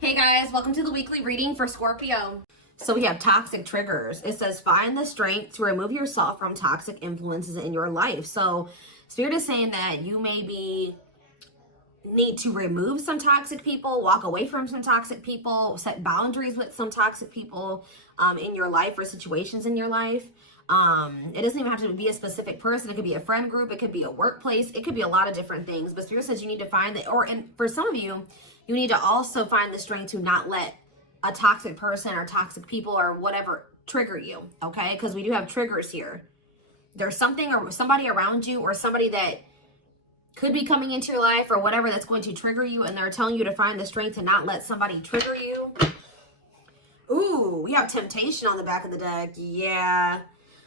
Hey guys, welcome to the weekly reading for Scorpio. So we have toxic triggers. It says find the strength to remove yourself from toxic influences in your life. So Spirit is saying that you maybe need to remove some toxic people, walk away from some toxic people, set boundaries with some toxic people in your life or situations in your life. It doesn't even have to be a specific person. It could be a friend group. It could be a workplace. It could be a lot of different things. But Spirit says you need to find that, and for some of you, you need to also find the strength to not let a toxic person or toxic people or whatever trigger you, okay? Because we do have triggers here. There's something or somebody around you or somebody that could be coming into your life or whatever that's going to trigger you, and they're telling you to find the strength to not let somebody trigger you. Ooh, we have temptation on the back of the deck. Yeah.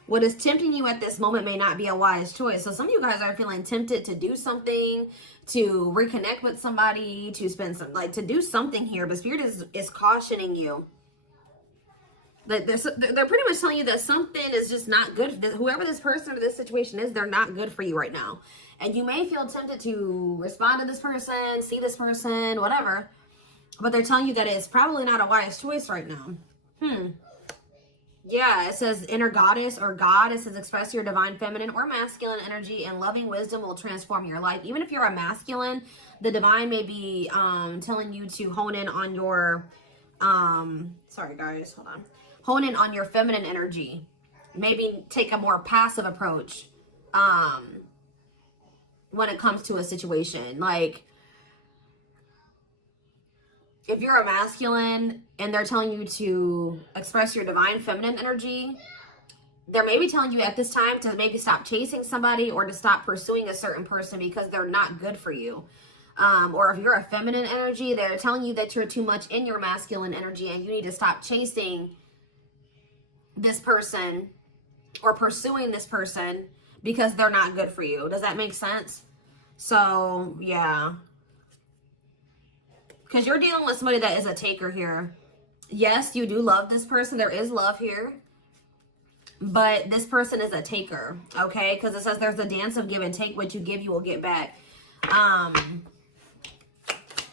What is tempting you at this moment may not be a wise choice. So some of you guys are feeling tempted to do something, to reconnect with somebody, to spend some, to do something here. But Spirit is cautioning you. That they're pretty much telling you that something is just not good. Whoever this person or this situation is, they're not good for you right now. And you may feel tempted to respond to this person, see this person, whatever. But they're telling you that it's probably not a wise choice right now. Yeah, it says inner goddess or God. It says express your divine feminine or masculine energy, and loving wisdom will transform your life. Even if you're a masculine, the divine may be telling you to hone in on your, sorry guys, hold on. Hone in on your feminine energy. Maybe take a more passive approach when it comes to a situation. Like, if you're a masculine and they're telling you to express your divine feminine energy, they're maybe telling you at this time to maybe stop chasing somebody or to stop pursuing a certain person because they're not good for you. Or if you're a feminine energy, they're telling you that you're too much in your masculine energy and you need to stop chasing this person or pursuing this person because they're not good for you. Does that make sense? So, yeah. Because you're dealing with somebody that is a taker here. Yes, you do love this person. There is love here. But this person is a taker, okay? Because it says there's a dance of give and take. What you give, you will get back.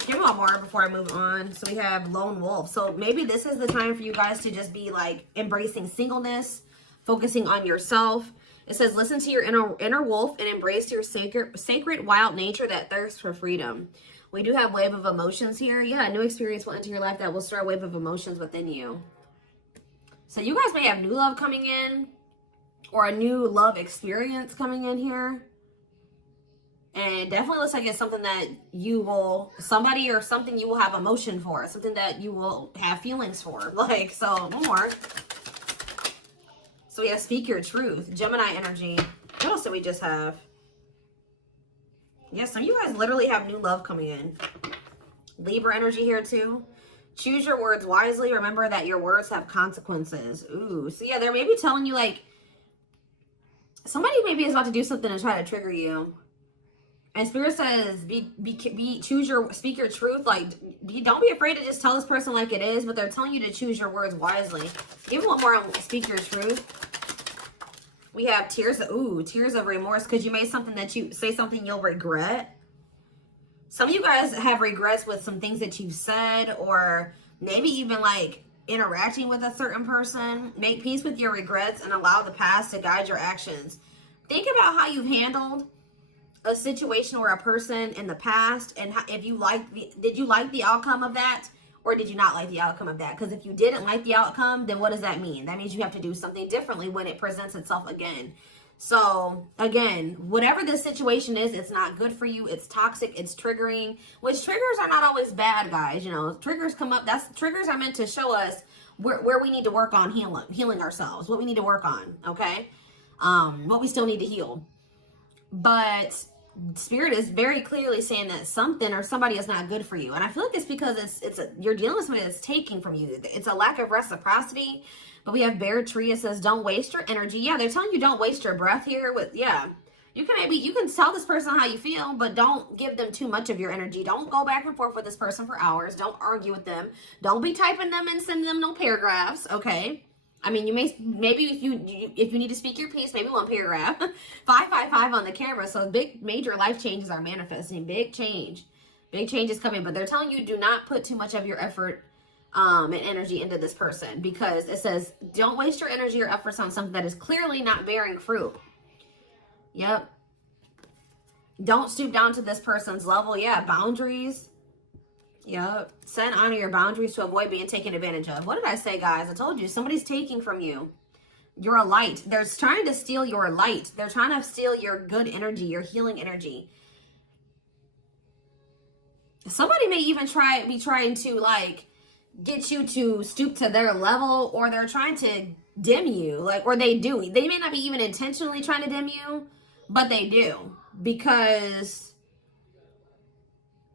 Give me one more before I move on. So we have lone wolf. So maybe this is the time for you guys to just be like embracing singleness, focusing on yourself. It says listen to your inner wolf and embrace your sacred wild nature that thirsts for freedom. We do have wave of emotions here. Yeah, a new experience will enter your life that will stir a wave of emotions within you. So you guys may have new love coming in or a new love experience coming in here. And it definitely looks like it's something that you will, somebody or something you will have emotion for. Something that you will have feelings for. Like, so, more. So we have speak your truth. Gemini energy. What else did we just have? Yes, some of you guys literally have new love coming in. Libra energy here too. Choose your words wisely. Remember that your words have consequences. Ooh, so yeah, they're maybe telling you like, somebody maybe is about to do something to try to trigger you. And Spirit says, speak your truth. Like, don't be afraid to just tell this person like it is, but they're telling you to choose your words wisely. Give one more on speak your truth. We have tears of remorse because you made something that you say something you'll regret. Some of you guys have regrets with some things that you've said, or maybe even like interacting with a certain person. Make peace with your regrets and allow the past to guide your actions. Think about how you've handled a situation or a person in the past, and if you did you like the outcome of that? Or did you not like the outcome of that? Because if you didn't like the outcome, then what does that mean? That means you have to do something differently when it presents itself again. So, again, whatever this situation is, it's not good for you. It's toxic. It's triggering. Which triggers are not always bad, guys. You know, triggers come up. Triggers are meant to show us where we need to work on healing ourselves. What we need to work on, okay? What we still need to heal. But Spirit is very clearly saying that something or somebody is not good for you, and I feel like it's because you're dealing with somebody that's taking from you. It's a lack of reciprocity. But we have Bear Tree. It says don't waste your energy. Yeah, they're telling you don't waste your breath here. You can tell this person how you feel, but don't give them too much of your energy. Don't go back and forth with this person for hours. Don't argue with them. Don't be typing them and sending them no paragraphs. Okay. I mean, you maybe if you need to speak your piece, maybe one paragraph. 555 on the camera. So major life changes are manifesting. Big change. Big change is coming, but they're telling you do not put too much of your effort and energy into this person, because it says don't waste your energy or efforts on something that is clearly not bearing fruit. Yep. Don't stoop down to this person's level. Yeah, boundaries. Yep. Set and honor your boundaries to avoid being taken advantage of. What did I say, guys? I told you, somebody's taking from you. You're a light. They're trying to steal your light. They're trying to steal your good energy, your healing energy. Somebody may even be trying to like get you to stoop to their level, or they're trying to dim you, like, or they do. They may not be even intentionally trying to dim you, but they do, because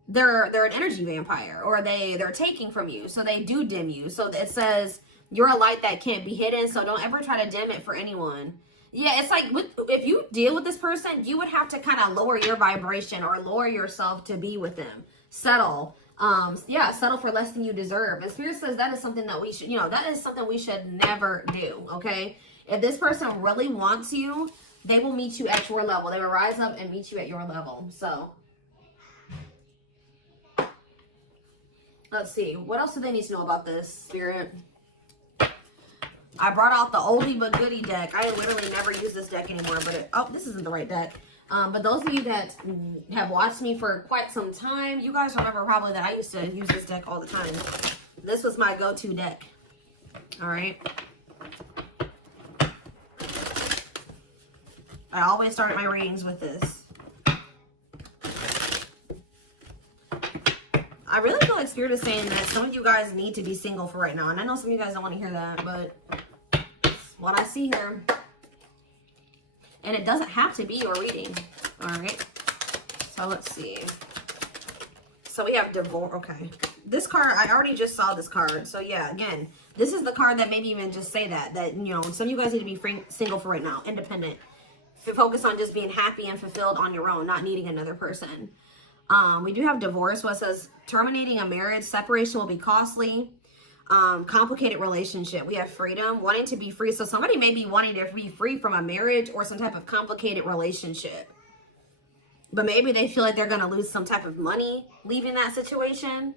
they're an energy vampire, or they're taking from you, so they do dim you. So it says you're a light that can't be hidden, so don't ever try to dim it for anyone. Yeah, it's like if you deal with this person, you would have to kind of lower your vibration or lower yourself to be with them. Settle. Yeah, settle for less than you deserve. And Spirit says that is something that we should, that is something we should never do, okay? If this person really wants you, they will meet you at your level. They will rise up and meet you at your level. So, let's see. What else do they need to know about this, Spirit? I brought out the oldie but goodie deck. I literally never use this deck anymore, but oh, this isn't the right deck. But those of you that have watched me for quite some time, you guys remember probably that I used to use this deck all the time. This was my go-to deck. All right. I always started my readings with this. I really feel like Spirit is saying that some of you guys need to be single for right now. And I know some of you guys don't want to hear that, but what I see here. And it doesn't have to be your reading. All right. So let's see. So we have divorce. Okay. This card, I already just saw this card. So yeah, again, this is the card that maybe even just say that some of you guys need to be single for right now. Independent. Focus on just being happy and fulfilled on your own, not needing another person. We do have divorce. What says terminating a marriage, separation will be costly. Complicated relationship. We have freedom, wanting to be free. So somebody may be wanting to be free from a marriage or some type of complicated relationship, but maybe they feel like they're going to lose some type of money leaving that situation.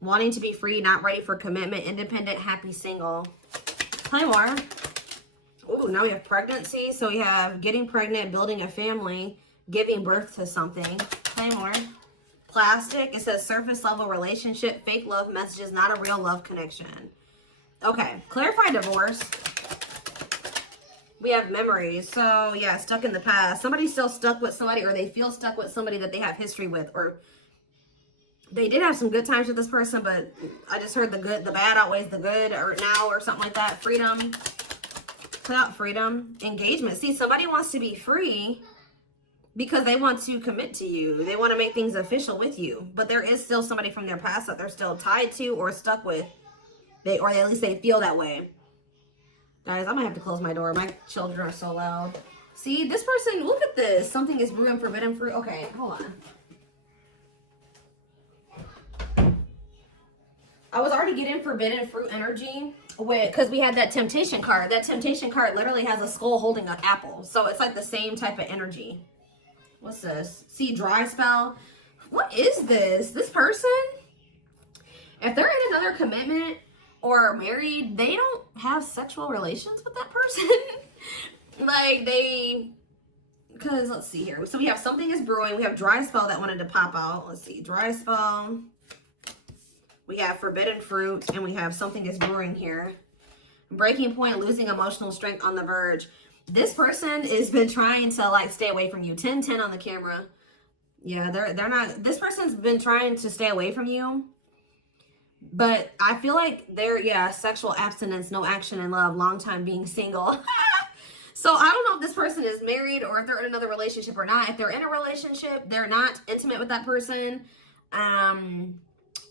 Wanting to be free, not ready for commitment, independent, happy, single. Play more. Oh, now we have pregnancy. So we have getting pregnant, building a family, giving birth to something. Play more. Plastic. It says surface level relationship, fake love messages, not a real love connection. Okay. Clarify divorce. We have memories. So yeah, stuck in the past. Somebody's still stuck with somebody, or they feel stuck with somebody that they have history with, or they did have some good times with this person, but I just heard the bad outweighs the good, or now, or something like that. Freedom. Put out freedom. Engagement. See, somebody wants to be free because they want to commit to you. They want to make things official with you. But there is still somebody from their past that they're still tied to or stuck with. Or at least they feel that way. Guys, I'm going to have to close my door. My children are so loud. See, this person, look at this. Something is brewing forbidden fruit. Okay, hold on. I was already getting forbidden fruit energy because we had that temptation card. That temptation card literally has a skull holding an apple. So it's like the same type of energy. What's this? See, dry spell. What is this? This person, if they're in another commitment or married, they don't have sexual relations with that person. Like because let's see here. So we have something is brewing. We have dry spell that wanted to pop out. Let's see, dry spell. We have forbidden fruit, and we have something is brewing here. Breaking point, losing emotional strength, on the verge. This person has been trying to like stay away from you. 10-10 on the camera. Yeah, they're not. This person's been trying to stay away from you, but I feel like sexual abstinence, no action in love, long time being single. So I don't know if this person is married or if they're in another relationship or not. If they're in a relationship, they're not intimate with that person.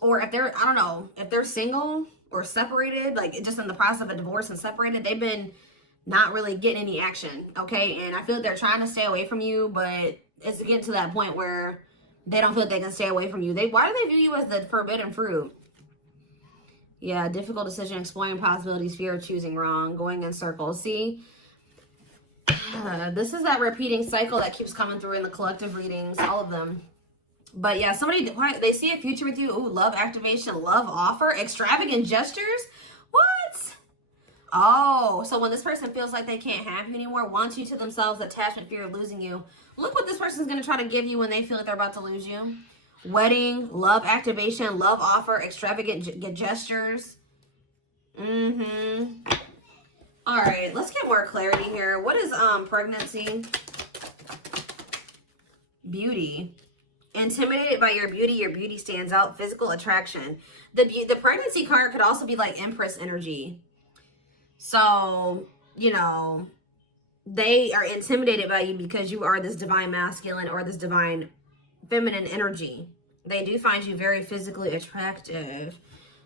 Or if they're, I don't know, if they're single or separated, like just in the process of a divorce and separated, they've been not really getting any action, okay? And I feel like they're trying to stay away from you, but it's getting to that point where they don't feel like they can stay away from you. Why do they view you as the forbidden fruit? Yeah, difficult decision, exploring possibilities, fear of choosing wrong, going in circles. See, this is that repeating cycle that keeps coming through in the collective readings, all of them. But yeah, somebody, they see a future with you. Ooh, love activation, love offer, extravagant gestures. What? Oh, so when this person feels like they can't have you anymore, wants you to themselves, attachment, fear of losing you, look what this person's going to try to give you when they feel like they're about to lose you. Wedding, love activation, love offer, extravagant gestures. Mm-hmm. All right, let's get more clarity here. What is pregnancy? Beauty. Intimidated by your beauty stands out. Physical attraction. The pregnancy card could also be like Empress energy. So, you know, they are intimidated by you because you are this divine masculine or this divine feminine energy. They do find you very physically attractive.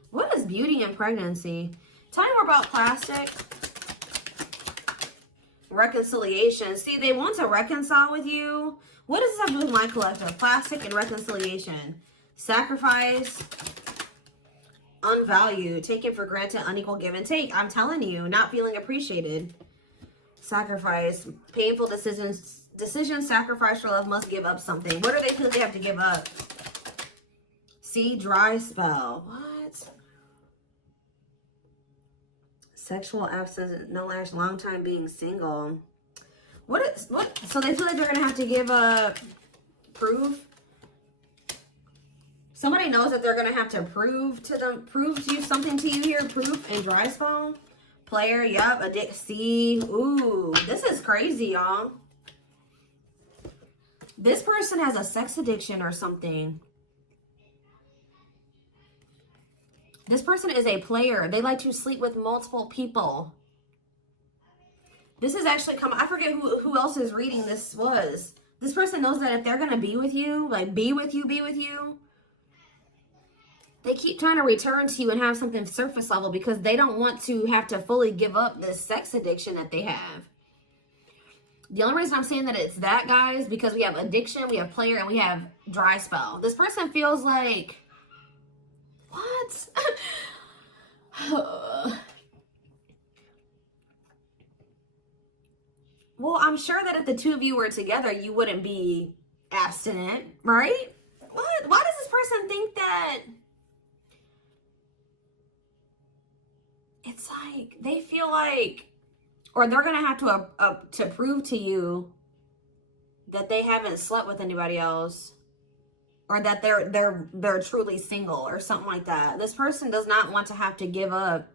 What is beauty and pregnancy? Tell me more about plastic. Reconciliation. See, they want to reconcile with you. What does this have to do with my collective? Plastic and reconciliation. Sacrifice. Unvalued. Taken for granted. Unequal give and take. I'm telling you, not feeling appreciated. Sacrifice. Painful decisions. Decisions sacrificed for love, must give up something. What do they feel they have to give up? See, dry spell. What? Sexual absence, no last, long time being single. What? So they feel like they're gonna have to give up proof. Somebody knows that they're gonna have to prove to you something to you here. Proof and dry spell. Player, yup. Addict. See, ooh, this is crazy, y'all. This person has a sex addiction or something. This person is a player. They like to sleep with multiple people. This is actually I forget who else's reading this was. This person knows that if they're going to be with you, like be with you, they keep trying to return to you and have something surface level because they don't want to have to fully give up this sex addiction that they have. The only reason I'm saying that it's that, guys, because we have addiction, we have player, and we have dry spell. This person feels like, what? Well, I'm sure that if the two of you were together, you wouldn't be abstinent, right? What? Why does this person think that? It's like they feel like, or they're gonna have to prove to you that they haven't slept with anybody else, or that they're truly single or something like that. This person does not want to have to give up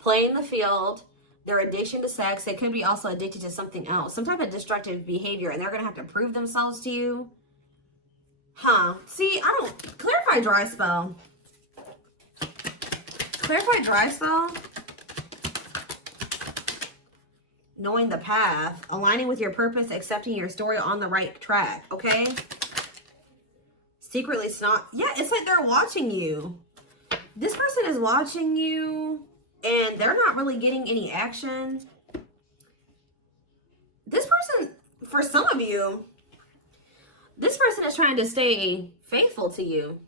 playing the field. Their addiction to sex. They could be also addicted to something else, some type of destructive behavior, and they're gonna have to prove themselves to you. Huh? See, I don't clarify dry spell. Clarify dry spell. Knowing the path, aligning with your purpose, accepting your story, on the right track. Okay. Secretly, it's not. Yeah, it's like they're watching you. This person is watching you. And they're not really getting any action. This person, for some of you, this person is trying to stay faithful to you.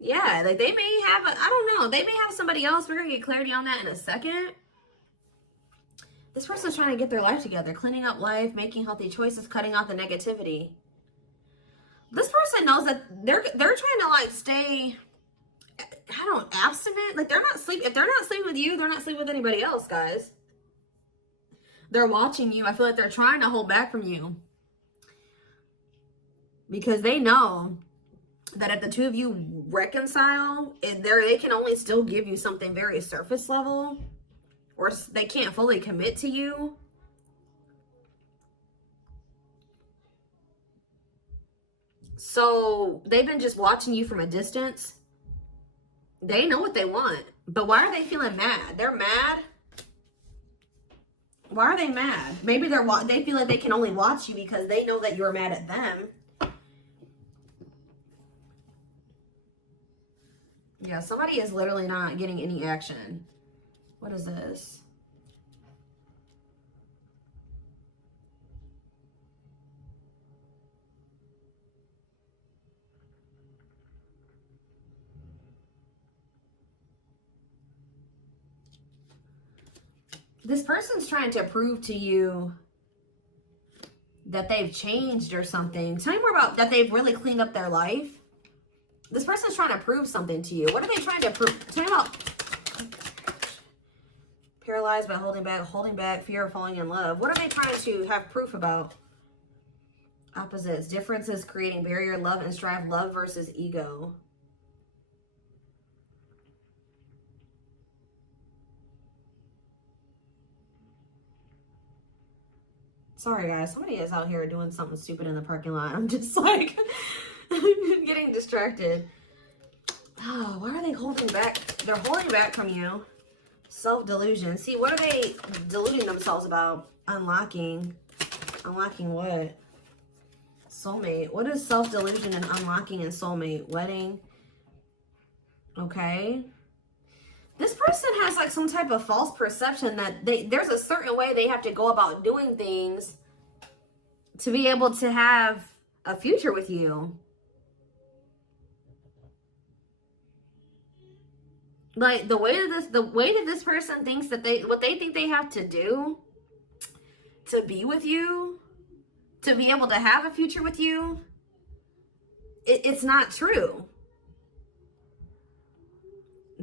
Yeah, like they may have, I don't know, they may have somebody else. We're going to get clarity on that in a second. This person's trying to get their life together, cleaning up life, making healthy choices, cutting out the negativity. This person knows that they're trying to like stay, I don't, abstinent. Like they're not sleeping. If they're not sleeping with you, they're not sleeping with anybody else, guys. They're watching you. I feel like they're trying to hold back from you. Because they know that if the two of you reconcile, they can only still give you something very surface level. Or they can't fully commit to you. So they've been just watching you from a distance. They know what they want, but why are they feeling mad? They're mad. Why are they mad? Maybe they feel like they can only watch you because they know that you're mad at them. Yeah, somebody is literally not getting any action. What is this? This person's trying to prove to you that they've changed or something. Tell me more about that they've really cleaned up their life. This person's trying to prove something to you. What are they trying to prove? Tell me about paralyzed by holding back, fear of falling in love. What are they trying to have proof about? Opposites, differences, creating barrier, love and strive, love versus ego. Sorry, guys. Somebody is out here doing something stupid in the parking lot. I'm just like getting distracted. Oh, why are they holding back? They're holding back from you. Self-delusion. See, what are they deluding themselves about? Unlocking. Unlocking what? Soulmate. What is self-delusion and unlocking and soulmate? Wedding. Okay. This person has like some type of false perception that there's a certain way they have to go about doing things to be able to have a future with you. Like the way that this person thinks that what they think they have to do to be with you, to be able to have a future with you, it's not true.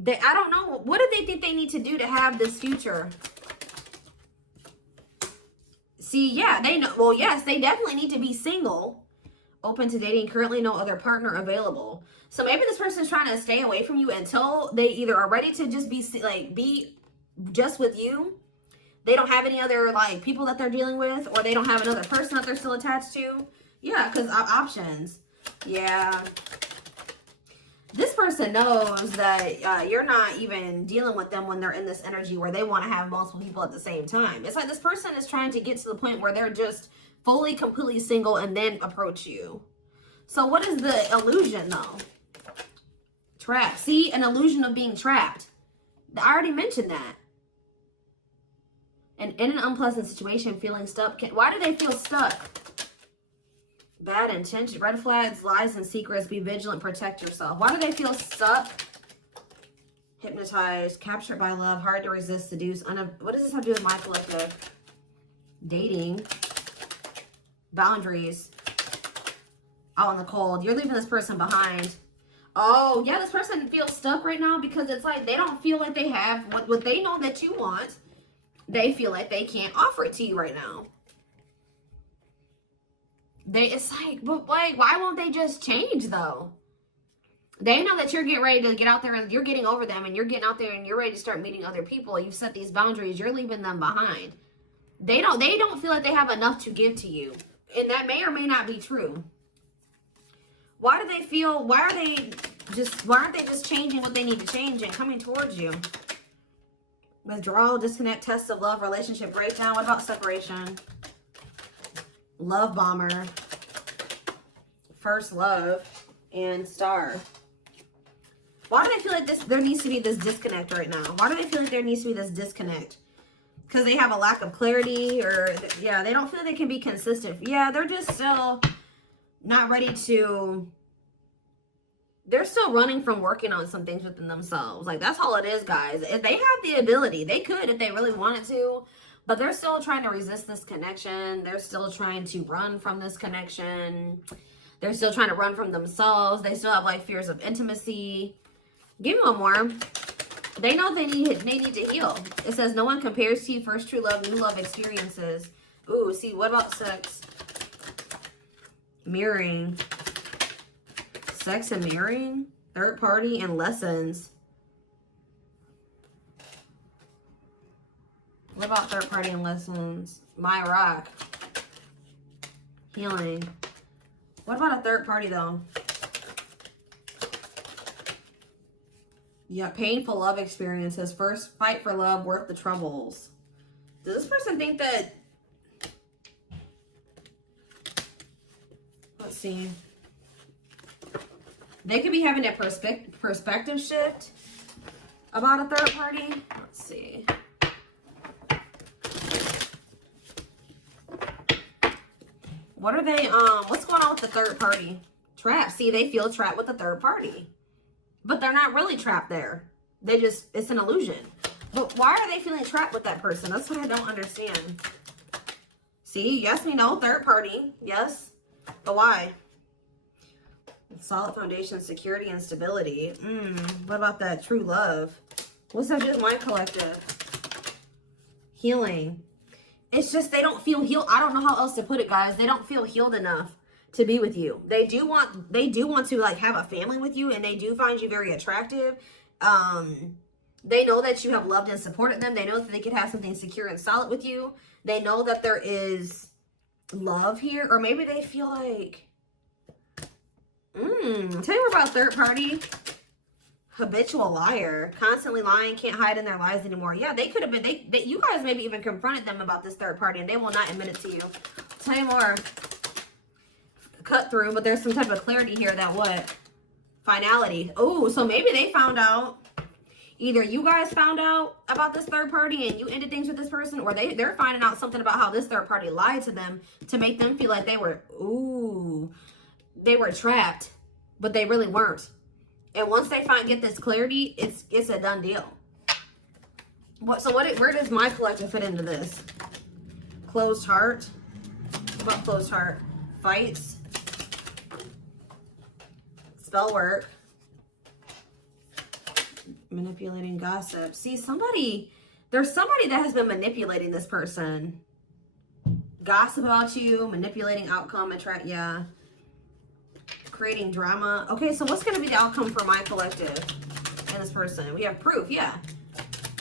I don't know. What do they think they need to do to have this future? See, yeah, they know. Well, yes, they definitely need to be single, open to dating, currently no other partner available. So maybe this person's trying to stay away from you until they either are ready to just be just with you. They don't have any other like people that they're dealing with, or they don't have another person that they're still attached to. Yeah, because options. Yeah. This person knows that you're not even dealing with them when they're in this energy where they want to have multiple people at the same time. It's like this person is trying to get to the point where they're just fully, completely single and then approach you. So what is the illusion though? Trapped. See, an illusion of being trapped. I already mentioned that. And in an unpleasant situation, feeling stuck. Why do they feel stuck? Bad intention, red flags, lies and secrets, be vigilant, protect yourself. Why do they feel stuck? Hypnotized, captured by love, hard to resist, seduce. What does this have to do with my collective? Dating, boundaries, out in the cold. You're leaving this person behind. Oh, yeah, this person feels stuck right now because it's like they don't feel like they have what they know that you want. They feel like they can't offer it to you right now. It's like, but like, why won't they just change though? They know that you're getting ready to get out there and you're getting over them and you're getting out there and you're ready to start meeting other people. You've set these boundaries. You're leaving them behind. They don't feel like they have enough to give to you. And that may or may not be true. Why aren't they just changing what they need to change and coming towards you? Withdrawal, disconnect, test of love, relationship breakdown. What about separation? Love bomber, first love, and star. Why do they feel like there needs to be this disconnect right now? Why do they feel like there needs to be this disconnect? Because they have a lack of clarity, or yeah, they don't feel they can be consistent. Yeah, they're just still not ready to. They're still running from working on some things within themselves. Like, that's all it is, guys. If they have the ability, they could if they really wanted to. But they're still trying to resist this connection. They're still trying to run from this connection. They're still trying to run from themselves. They still have like fears of intimacy. Give me one more. They know they need to heal. It says no one compares to you. First true love, new love experiences. Ooh, see, what about sex? Mirroring. Sex and mirroring. Third party and lessons. What about third party and lessons? My rock. Healing. What about a third party though? Yeah, painful love experiences. First fight for love, worth the troubles. Does this person think that... Let's see. They could be having a perspective shift about a third party. Let's see. What are they, what's going on with the third party? Trapped. See, they feel trapped with the third party. But they're not really trapped there. It's an illusion. But why are they feeling trapped with that person? That's what I don't understand. See, yes, we know, third party. Yes, but why? Solid foundation, security, and stability. What about that true love? What's that do with my collective? Healing. It's just they don't feel healed. I don't know how else to put it, guys. They don't feel healed enough to be with you. They do want to like have a family with you, and they do find you very attractive. They know that you have loved and supported them. They know that they could have something secure and solid with you. They know that there is love here, or maybe they feel like, tell you more about third party. Habitual liar, constantly lying, can't hide in their lies anymore. Yeah, they could have been, you guys maybe even confronted them about this third party, and they will not admit it to you. Tell you more. Cut through, but there's some type of clarity here that what? Finality. Oh, so maybe they found out. Either you guys found out about this third party and you ended things with this person, or they're finding out something about how this third party lied to them to make them feel like they were trapped, but they really weren't. And once they get this clarity, it's a done deal. Where does my collective fit into this? Closed heart. What about closed heart? Fights. Spell work. Manipulating, gossip. See, there's somebody that has been manipulating this person. Gossip about you, manipulating outcome, yeah. Creating drama. Okay, so what's going to be the outcome for my collective and this person? We have proof, yeah.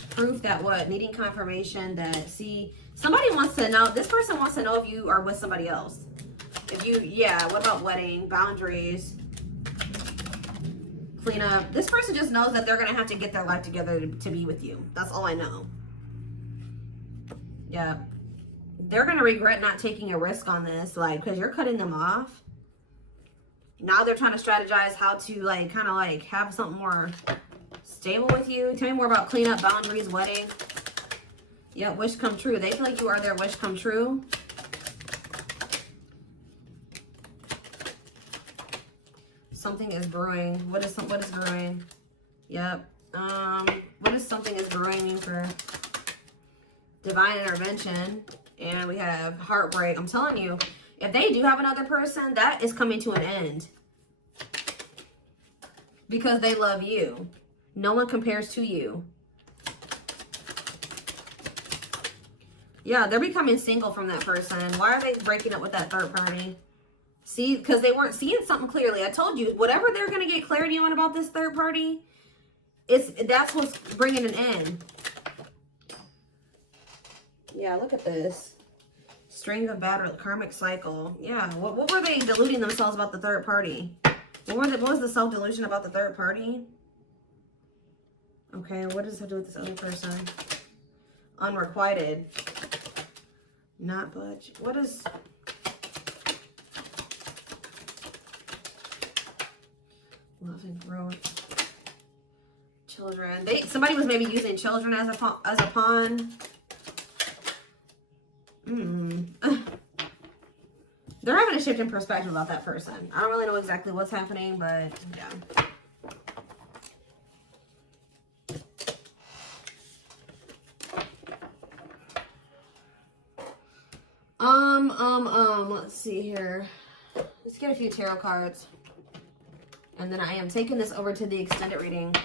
Proof that what? Needing confirmation that, see, somebody wants to know, this person wants to know if you are with somebody else. What about wedding, boundaries, clean up. This person just knows that they're going to have to get their life together to be with you. That's all I know. Yeah. They're going to regret not taking a risk on this, like, because you're cutting them off. Now they're trying to strategize how to, like, kind of, like, have something more stable with you. Tell me more about cleanup, boundaries, wedding. Yeah, wish come true. They feel like you are their wish come true. Something is brewing. What is brewing? Yep. What is something is brewing mean for divine intervention? And we have heartbreak. I'm telling you, if they do have another person, that is coming to an end. Because they love you. No one compares to you. Yeah, they're becoming single from that person. Why are they breaking up with that third party? See, because they weren't seeing something clearly. I told you, whatever they're going to get clarity on about this third party, that's what's bringing an end. Yeah, look at this. String of battle, karmic cycle. Yeah, what were they deluding themselves about the third party? What was the self-delusion about the third party? Okay, what does it have to do with this other person? Unrequited. Not budge. What is... Love and growth. Children. Somebody was maybe using children as a pawn. They're having a shift in perspective about that person. I don't really know exactly what's happening, but yeah. Let's see here. Let's get a few tarot cards. And then I am taking this over to the extended reading.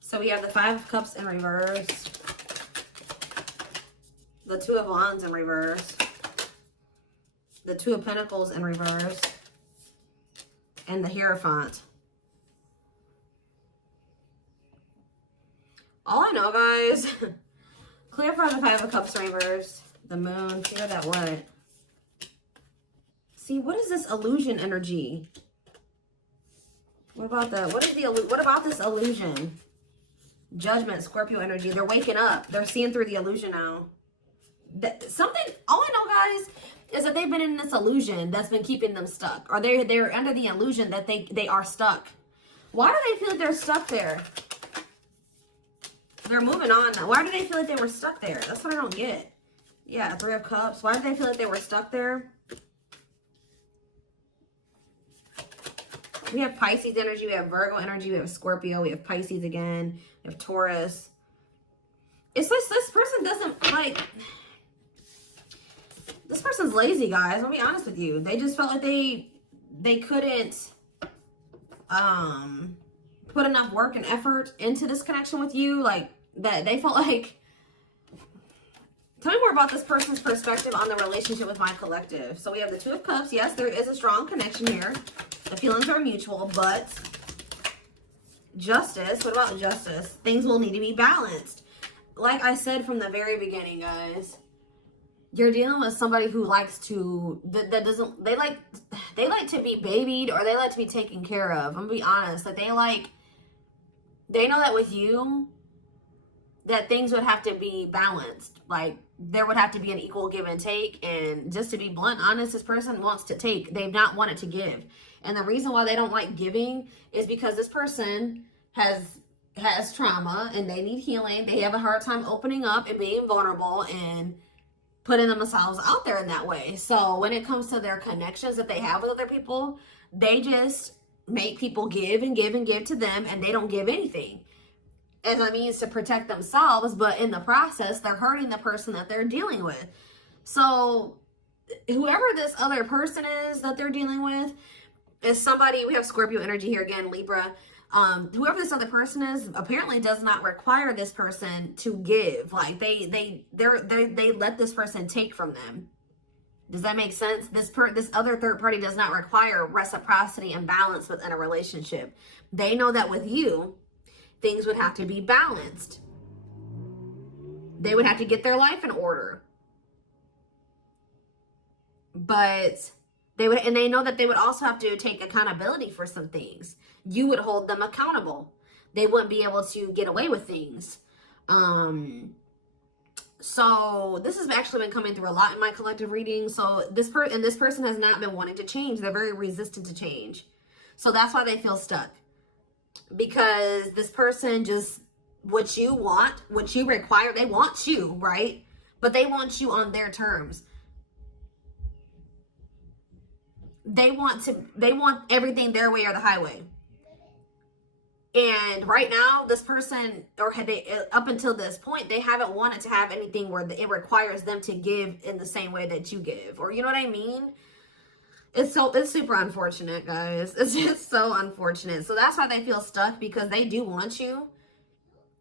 So we have the Five of Cups in reverse. The Two of Wands in reverse. The Two of Pentacles in reverse. And the Hierophant. All I know, guys, clarify the Five of Cups reversed. The Moon, clear that what? See, what is this illusion energy? What about this illusion? Judgment, Scorpio energy. They're waking up. They're seeing through the illusion now. All I know, guys, is that they've been in this illusion that's been keeping them stuck. Or they're under the illusion that they are stuck. Why do they feel like they're stuck there? They're moving on now. Why do they feel like they were stuck there? That's what I don't get. Yeah, Three of Cups. Why did they feel like they were stuck there? We have Pisces energy, we have Virgo energy, we have Scorpio, we have Pisces again, we have Taurus. It's this person doesn't like, this person's lazy, guys. I'll be honest with you. They just felt like they couldn't put enough work and effort into this connection with you. Like, that they felt like, tell me more about this person's perspective on the relationship with my collective. So we have the Two of Cups. Yes, there is a strong connection here. The feelings are mutual, but Justice. What about Justice? Things will need to be balanced. Like I said from the very beginning, guys, you're dealing with somebody who likes to, they like to be babied, or they like to be taken care of. I'm gonna be honest. Like, they know that with you, that things would have to be balanced. Like, there would have to be an equal give and take. And just to be blunt, honest, this person wants to take. They've not wanted to give. And the reason why they don't like giving is because this person has trauma and they need healing. They have a hard time opening up and being vulnerable and putting themselves out there in that way. So when it comes to their connections that they have with other people, they just make people give and give and give to them, and they don't give anything as a means to protect themselves, but in the process, they're hurting the person that they're dealing with. So whoever this other person is that they're dealing with is somebody, we have Scorpio energy here again, Libra. Whoever this other person is apparently does not require this person to give. Like, they let this person take from them. Does that make sense? This other third party does not require reciprocity and balance within a relationship. They know that with you, things would have to be balanced. They would have to get their life in order. But they know that they would also have to take accountability for some things. You would hold them accountable. They wouldn't be able to get away with things. So this has actually been coming through a lot in my collective reading. So this person has not been wanting to change. They're very resistant to change. So that's why they feel stuck. Because this person just, what you want, what you require, they want you, right? But they want you on their terms. They want everything their way or the highway. And right now, this person, or up until this point, they haven't wanted to have anything where it requires them to give in the same way that you give. Or, you know what I mean? It's super unfortunate, guys. It's just so unfortunate. So that's why they feel stuck, because they do want you,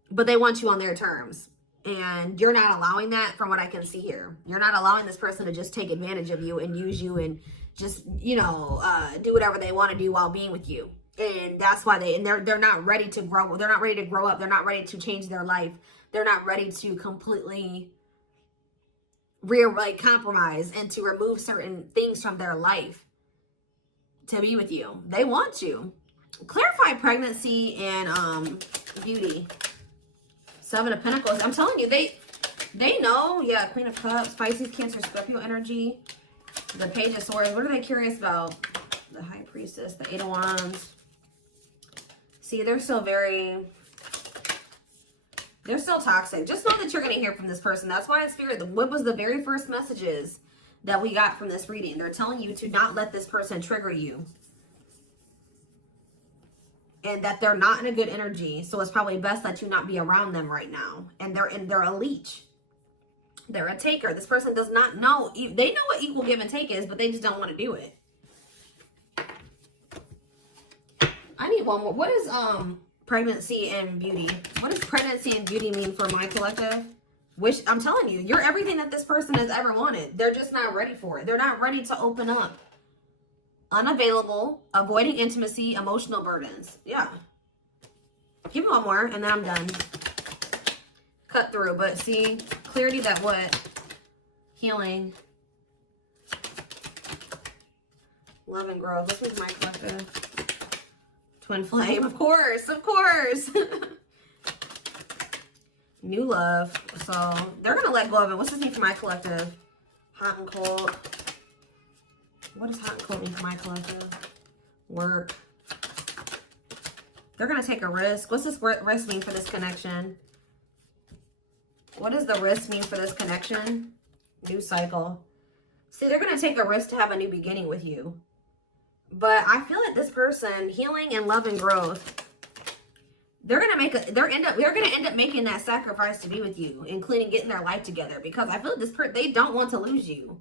but they want you on their terms. And you're not allowing that, from what I can see here. You're not allowing this person to just take advantage of you and use you and just, do whatever they want to do while being with you. And that's why they're not ready to grow. They're not ready to grow up. They're not ready to change their life. They're not ready to completely compromise and to remove certain things from their life to be with you. They want you. Clarify pregnancy and beauty. Seven of Pentacles. I'm telling you, they know. Yeah, Queen of Cups, Pisces, Cancer, Scorpio energy. The Page of Swords. What are they curious about? The High Priestess, the Eight of Wands. See, they're still toxic. Just know that you're going to hear from this person. That's why in Spirit, what was the very first messages that we got from this reading? They're telling you to not let this person trigger you. And that they're not in a good energy. So it's probably best that you not be around them right now. And they're a leech. They're a taker. This person does not know. They know what equal give and take is, but they just don't want to do it. I need one more. What is pregnancy and beauty? What does pregnancy and beauty mean for my collective? I'm telling you, you're everything that this person has ever wanted. They're just not ready for it. They're not ready to open up. Unavailable, avoiding intimacy, emotional burdens. Yeah. Give me one more and then I'm done. Cut through, but see, clarity that what? Healing. Love and growth. This is my collective. Twin flame, of course, of course. New love. So they're gonna let go of it. What's this mean for my collective? Hot and cold. What does hot and cold mean for my collective? Work. They're gonna take a risk. What's this risk mean for this connection? What does the risk mean for this connection? New cycle. See, they're gonna take a risk to have a new beginning with you. But I feel like this person, healing and love and growth, they're gonna end up making that sacrifice to be with you, including getting their life together. Because I feel like this person, they don't want to lose you.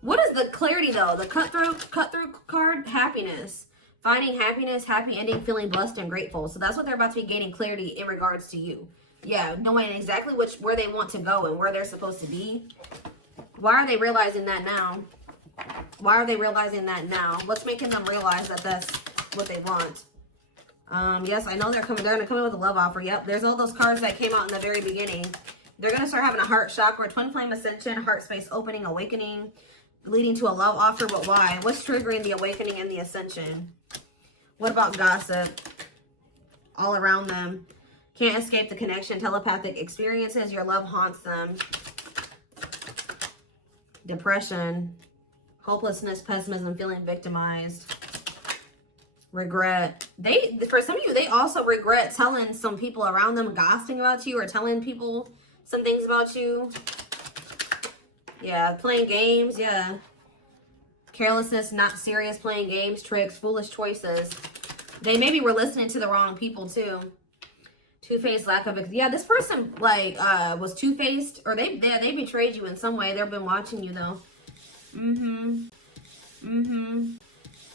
What is the clarity though? The cut through card, happiness. Finding happiness, happy ending, feeling blessed and grateful. So that's what they're about to be gaining clarity in regards to you. Yeah, knowing exactly where they want to go and where they're supposed to be. Why are they realizing that now? Why are they realizing that now? What's making them realize that that's what they want? Yes, I know they're gonna come in with a love offer. Yep, there's all those cards that came out in the very beginning. They're gonna start having a heart chakra, twin flame ascension, heart space opening, awakening, leading to a love offer. But why? What's triggering the awakening and the ascension? What about gossip? All around them. Can't escape the connection. Telepathic experiences. Your love haunts them. Depression. Hopelessness, pessimism, feeling victimized. Regret. For some of you, they also regret telling some people around them, gossiping about you or telling people some things about you. Yeah, playing games. Yeah. Carelessness, not serious, playing games, tricks, foolish choices. They maybe were listening to the wrong people too. Two-faced, lack of... Yeah, this person, like, was two-faced. Or they betrayed you in some way. They've been watching you, though.